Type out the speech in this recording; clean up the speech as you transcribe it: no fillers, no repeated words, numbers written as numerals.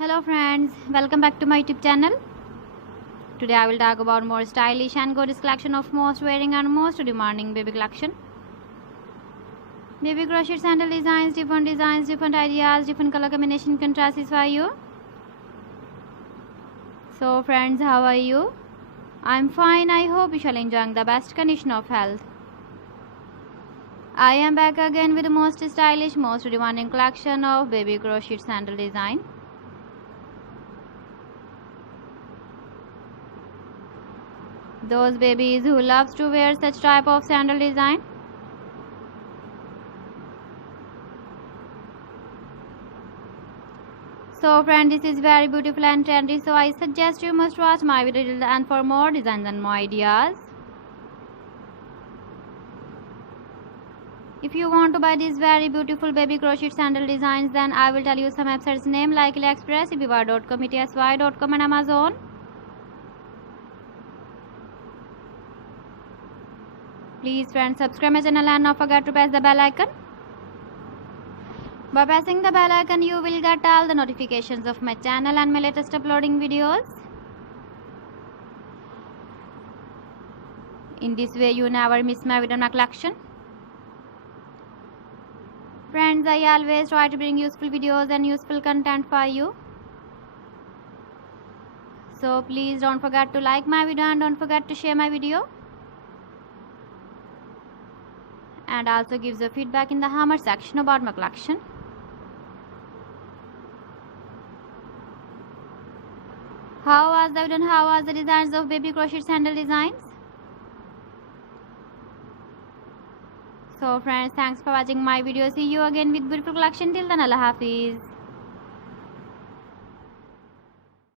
Hello friends, welcome back to my YouTube channel. Today I will talk about more stylish and gorgeous collection of most wearing and most demanding baby collection. Baby crochet sandal designs, different ideas, different color combination can satisfy you. So friends, how are you? I'm fine. I hope you shall enjoy the best condition of health. I am back again with the most stylish, most demanding collection of baby crochet sandal design. Those babies who loves to wear such type of sandal design. So friend, this is very beautiful and trendy, so I suggest you must watch my video till the end for more designs and more ideas. If you want to buy these very beautiful baby crochet sandal designs, then I will tell you some websites name like AliExpress, eBay.com, ETSY.com and Amazon. Please friends, subscribe my channel and not forget to press the bell icon. By pressing the bell icon, you will get all the notifications of my channel and my latest uploading videos. In this way, you never miss my video in my collection. Friends, I always try to bring useful videos and useful content for you. So please don't forget to like my video and don't forget to share my video. And also gives a feedback in the comment section about my collection. How was the video and how was the designs of baby crochet sandal designs? So friends, thanks for watching my video. See you again with beautiful collection. Till then, Allah Hafiz.